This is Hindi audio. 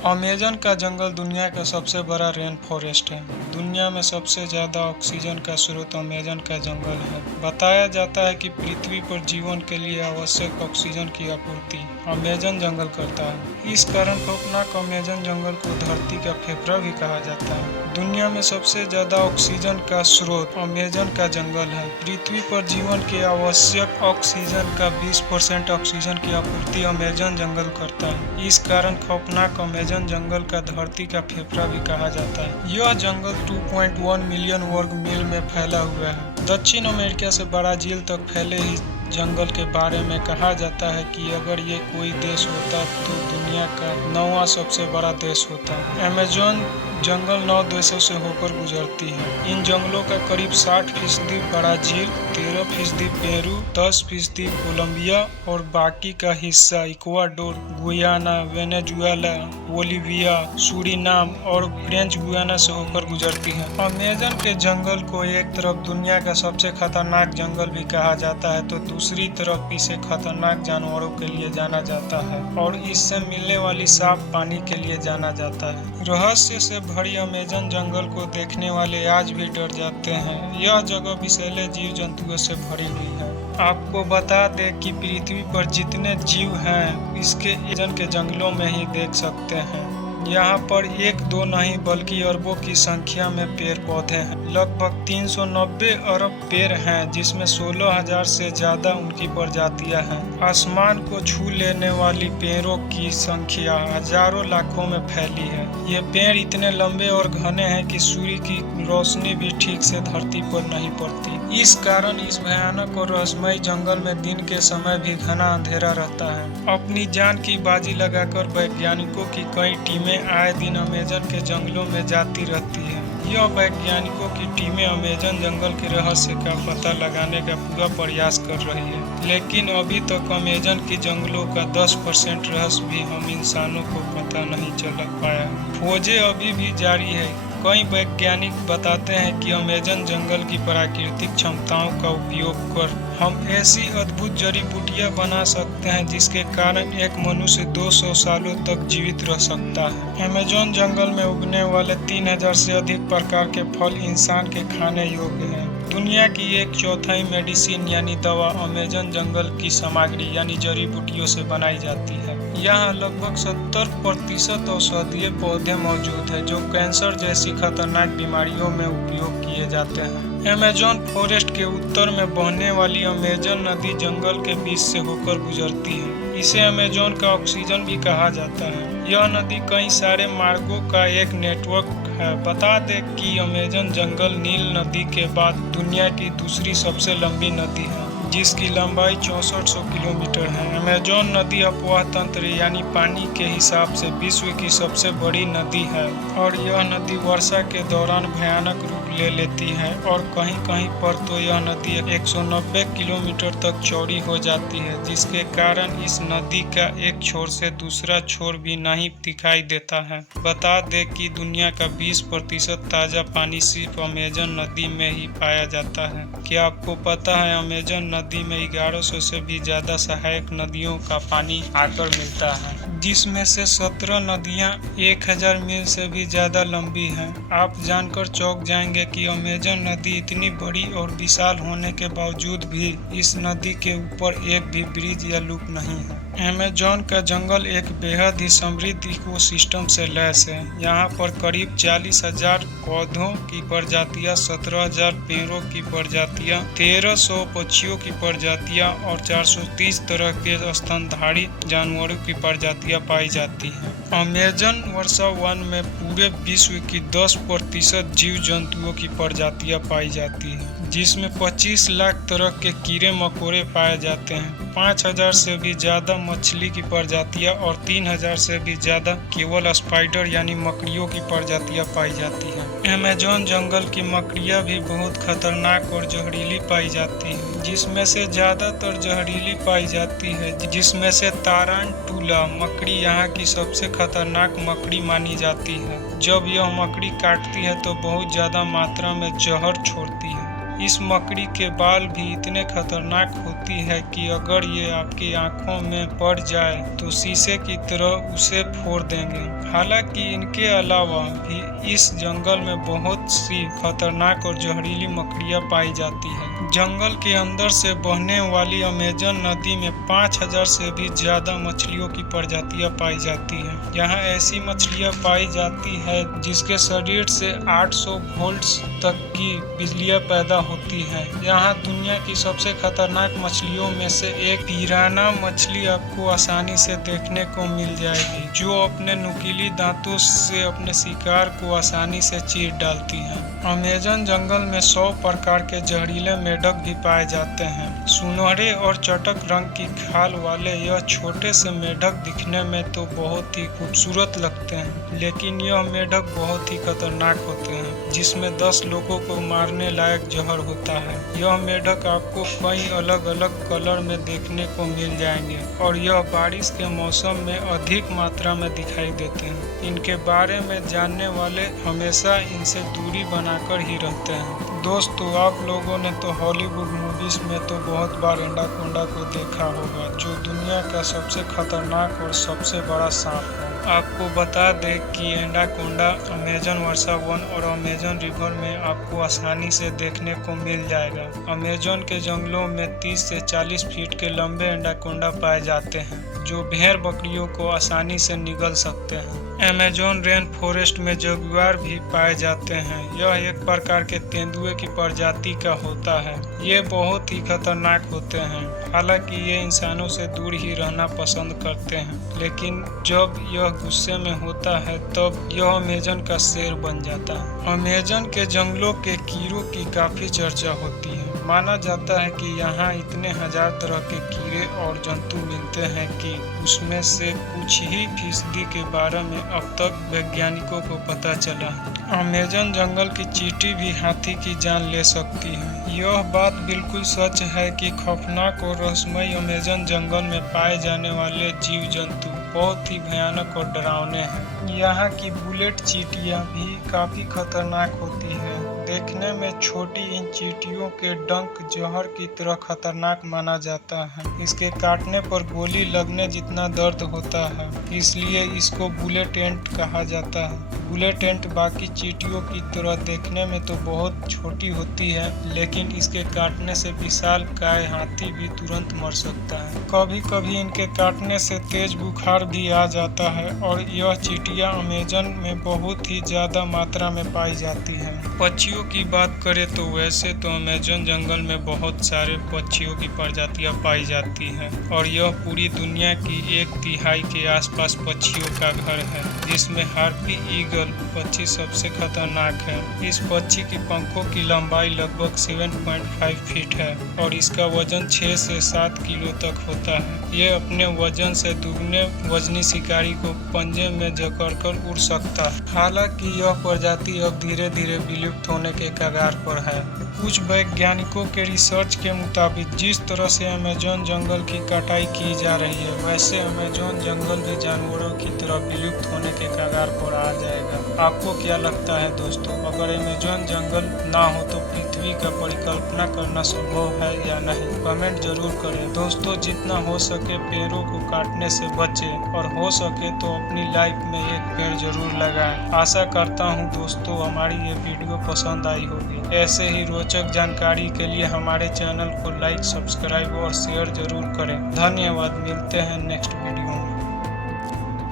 अमेज़न का जंगल दुनिया का सबसे बड़ा रेन फॉरेस्ट है। दुनिया में सबसे ज़्यादा ऑक्सीजन का स्रोत अमेज़न का जंगल है। बताया जाता है कि पृथ्वी पर जीवन के लिए आवश्यक ऑक्सीजन की आपूर्ति अमेज़न जंगल करता है। इस कारण खौफनाक अमेज़न जंगल को धरती का फेफड़ा भी कहा जाता है। दुनिया में सबसे ज़्यादा ऑक्सीजन का स्रोत अमेज़न का जंगल है। पृथ्वी पर जीवन के आवश्यक ऑक्सीजन का 20% ऑक्सीजन की आपूर्ति अमेज़न जंगल करता है। इस कारण खौफनाक अमेज़न जंगल का धरती का फेफड़ा भी कहा जाता है। यह जंगल 2.1 मिलियन वर्ग मील में फैला हुआ है। दक्षिण अमेरिका से ब्राजील तक फैले इस जंगल के बारे में कहा जाता है कि अगर ये कोई देश होता तो दुनिया का 9वां सबसे बड़ा देश होता। अमेज़न जंगल 9 देशों से होकर गुजरती है। इन जंगलों का करीब 60% ब्राजील, 13% पेरू, 10% कोलंबिया और बाकी का हिस्सा Ecuador, Guyana, Venezuela, Bolivia, Suriname और फ्रेंच गुयाना से होकर गुजरती है। अमेज़न के जंगल को एक तरफ दुनिया का सबसे खतरनाक जंगल भी कहा जाता है तो दूसरी तरफ इसे खतरनाक जानवरों के लिए जाना जाता है और इससे मिलने वाली साफ पानी के लिए जाना जाता है। रहस्य से भरी अमेज़न जंगल को देखने वाले आज भी डर जाते हैं। यह जगह विषैले जीव जंतुओं से भरी हुई है। आपको बता दें कि पृथ्वी पर जितने जीव हैं इसके अमेज़न के जंगलों में ही देख सकते हैं। यहाँ पर एक दो नहीं बल्कि अरबों की संख्या में पेड़ पौधे हैं। लगभग 390 अरब पेड़ हैं जिसमें 16,000 से ज्यादा उनकी प्रजातियां हैं। आसमान को छू लेने वाली पेड़ों की संख्या हजारों लाखों में फैली है। ये पेड़ इतने लंबे और घने हैं कि सूर्य की रोशनी भी ठीक से धरती पर नहीं पड़ती। इस कारण इस भयानक और रहस्यमय जंगल में दिन के समय भी घना अंधेरा रहता है। अपनी जान की बाजी लगाकर वैज्ञानिकों की कई टीमें आए दिन अमेज़न के जंगलों में जाती रहती है। यह वैज्ञानिकों की टीमें अमेज़न जंगल के रहस्य का पता लगाने का पूरा प्रयास कर रही है, लेकिन अभी तक अमेज़न के जंगलों का 10% रहस्य भी हम इंसानों को पता नहीं चल पाया। खोजें अभी भी जारी है। कई वैज्ञानिक बताते हैं कि अमेज़न जंगल की प्राकृतिक क्षमताओं का उपयोग कर हम ऐसी अद्भुत जड़ी बूटियां बना सकते हैं जिसके कारण एक मनुष्य 200 सालों तक जीवित रह सकता है। अमेज़न जंगल में उगने वाले 3000 से अधिक प्रकार के फल इंसान के खाने योग्य हैं। दुनिया की 1/4 मेडिसिन यानी दवा अमेज़न जंगल की सामग्री यानी जड़ी बूटियों से बनाई जाती है। यहाँ लगभग 70% औषधीय पौधे मौजूद हैं जो कैंसर जैसी खतरनाक बीमारियों में उपयोग किए जाते हैं। अमेज़न फॉरेस्ट के उत्तर में बहने वाली अमेज़न नदी जंगल के बीच से होकर गुजरती है। इसे अमेज़न का ऑक्सीजन भी कहा जाता है। यह नदी कई सारे मार्गों का एक नेटवर्क है। बता दें कि अमेज़न जंगल नील नदी के बाद दुनिया की दूसरी सबसे लंबी नदी है जिसकी लंबाई 6400 किलोमीटर है। अमेज़न नदी अपवाह तंत्र यानी पानी के हिसाब से विश्व की सबसे बड़ी नदी है और यह नदी वर्षा के दौरान भयानक रूप ले लेती है और कहीं कहीं पर तो यह नदी 190 किलोमीटर तक चौड़ी हो जाती है जिसके कारण इस नदी का एक छोर से दूसरा छोर भी नहीं दिखाई देता है। बता दें कि दुनिया का 20% ताज़ा पानी सिर्फ अमेज़न नदी में ही पाया जाता है। क्या आपको पता है अमेज़न नदी में 1100 से भी ज्यादा सहायक नदियों का पानी आकर मिलता है, जिसमें से 17 नदियां 1000 मील से भी ज्यादा लंबी हैं। आप जानकर चौंक जाएंगे कि अमेज़न नदी इतनी बड़ी और विशाल होने के बावजूद भी इस नदी के ऊपर एक भी ब्रिज या लूप नहीं है। अमेज़न का जंगल एक बेहद ही समृद्ध इकोसिस्टम से लैस है। यहाँ पर करीब 40,000 पौधों की प्रजातियां, 17,000 पेड़ों की प्रजातियां, 1300 पक्षियों की प्रजातियां और 430 तरह के स्तनधारी जानवरों की प्रजातियां पाई जाती हैं। अमेज़न वर्षा वन में पूरे विश्व की 10% जीव जंतुओं की प्रजातियां पाई जाती है, जिसमें 25 लाख तरह के कीड़े मकोड़े पाए जाते हैं। 5000 से भी ज्यादा मछली की प्रजातियां और 3000 से भी ज्यादा केवल स्पाइडर यानी मकड़ियों की प्रजातियां पाई जाती हैं। अमेज़न जंगल की मकड़ियां भी बहुत खतरनाक और जहरीली पाई जाती है, जिसमें से ज्यादातर जहरीली पाई जाती है, जिसमें से तारांटुला मकड़ी यहाँ की सबसे खतरनाक मकड़ी मानी जाती है। जब यह मकड़ी काटती है तो बहुत ज्यादा मात्रा में जहर छोड़ती है। इस मकड़ी के बाल भी इतने खतरनाक होती है कि अगर ये आपकी आंखों में पड़ जाए तो शीशे की तरह उसे फोड़ देंगे। हालांकि इनके अलावा भी इस जंगल में बहुत सी खतरनाक और जहरीली मकड़ियां पाई जाती है। जंगल के अंदर से बहने वाली अमेजन नदी में 5000 से भी ज्यादा मछलियों की प्रजातियां पाई जाती है। यहाँ ऐसी मछलियां पाई जाती है जिसके शरीर से 800 वोल्ट्स तक की बिजलियां पैदा होती है। यहाँ दुनिया की सबसे खतरनाक मछलियों में से एक पिराना मछली आपको आसानी से देखने को मिल जाएगी, जो अपने नुकीली दांतों से अपने शिकार को आसानी से चीर डालती है। अमेजन जंगल में 100 प्रकार के जहरीले मेढक भी पाए जाते हैं। सुनहरे और चटक रंग की खाल वाले यह छोटे से मेढक दिखने में तो बहुत ही खूबसूरत लगते हैं, लेकिन यह मेढक बहुत ही खतरनाक होते हैं, जिसमें 10 लोगों को मारने लायक जहर होता है। यह मेढक आपको कई अलग अलग कलर में देखने को मिल जाएंगे और यह बारिश के मौसम में अधिक मात्रा में दिखाई देते हैं। इनके बारे में जानने वाले हमेशा इनसे दूरी बनाकर ही रहते हैं। दोस्तों, आप लोगों ने तो हॉलीवुड मूवीज में तो बहुत बार एनाकोंडा को देखा होगा, जो दुनिया का सबसे खतरनाक और सबसे बड़ा सांप है। आपको बता दें कि एनाकोंडा अमेजन वर्षा वन और अमेजन रिवर में आपको आसानी से देखने को मिल जाएगा। अमेजन के जंगलों में 30 से 40 फीट के लंबे एनाकोंडा पाए जाते हैं, जो भेड़ बकरियों को आसानी से निगल सकते हैं। अमेजन रेन फॉरेस्ट में जगुआर भी पाए जाते हैं। यह एक प्रकार के तेंदुए की प्रजाति का होता है। ये बहुत ही खतरनाक होते हैं। हालांकि ये इंसानों से दूर ही रहना पसंद करते हैं, लेकिन जब यह गुस्से में होता है तब यह अमेजन का शेर बन जाता है। अमेजन के जंगलों के कीड़ों की काफी चर्चा होती है। माना जाता है कि यहाँ इतने हजार तरह के कीड़े और जंतु मिलते हैं कि उसमें से कुछ ही फीसदी के बारे में अब तक वैज्ञानिकों को पता चला है। अमेजन जंगल की चींटी भी हाथी की जान ले सकती है। यह बात बिल्कुल सच है कि खौफनाक और रहस्यमय अमेजन जंगल में पाए जाने वाले जीव जंतु बहुत ही भयानक और डरावने हैं। यहाँ की बुलेट चींटियाँ भी काफी खतरनाक होती है। देखने में छोटी इन चींटियों के डंक जहर की तरह खतरनाक माना जाता है। इसके काटने पर गोली लगने जितना दर्द होता है, इसलिए इसको बुलेट एंट कहा जाता है। बुलेट एंट बाकी चींटियों की तरह देखने में तो बहुत छोटी होती है, लेकिन इसके काटने से विशालकाय हाथी भी तुरंत मर सकता है। कभी कभी इनके काटने से तेज बुखार भी आ जाता है और यह चींटियां अमेजन में बहुत ही ज्यादा मात्रा में पाई जाती है। पक्षियों की बात करें तो वैसे तो अमेजन जंगल में बहुत सारे पक्षियों की प्रजातियां पाई जाती हैं और यह पूरी दुनिया की 1/3 के आसपास पक्षियों का घर है, जिसमें हार्पी ईगल पक्षी सबसे खतरनाक है। इस पक्षी की पंखों की लंबाई लगभग 7.5 फीट है और इसका वजन 6 से 7 किलो तक होता है। ये अपने वजन से दुगने वजनी शिकारी को पंजे में जकड़कर उड़ सकता है। हालांकि यह प्रजाति अब धीरे धीरे विलुप्त होने के कगार पर है। कुछ वैज्ञानिकों के रिसर्च के मुताबिक जिस तरह से अमेजन जंगल की कटाई की जा रही है, वैसे अमेजन जंगल भी जानवरों की तरह विलुप्त होने के कगार पर आ जाएगा। आपको क्या लगता है दोस्तों, अगर अमेजन जंगल ना हो तो पृथ्वी का परिकल्पना करना संभव है या नहीं? कमेंट जरूर करें। दोस्तों, जितना हो सके पेड़ों को काटने से बचें और हो सके तो अपनी लाइफ में एक पेड़ जरूर लगाएं। आशा करता हूं दोस्तों हमारी ये वीडियो पसंद आई होगी। ऐसे ही रोचक जानकारी के लिए हमारे चैनल को लाइक, सब्सक्राइब और शेयर जरूर करें। धन्यवाद। मिलते हैं नेक्स्ट वीडियो में।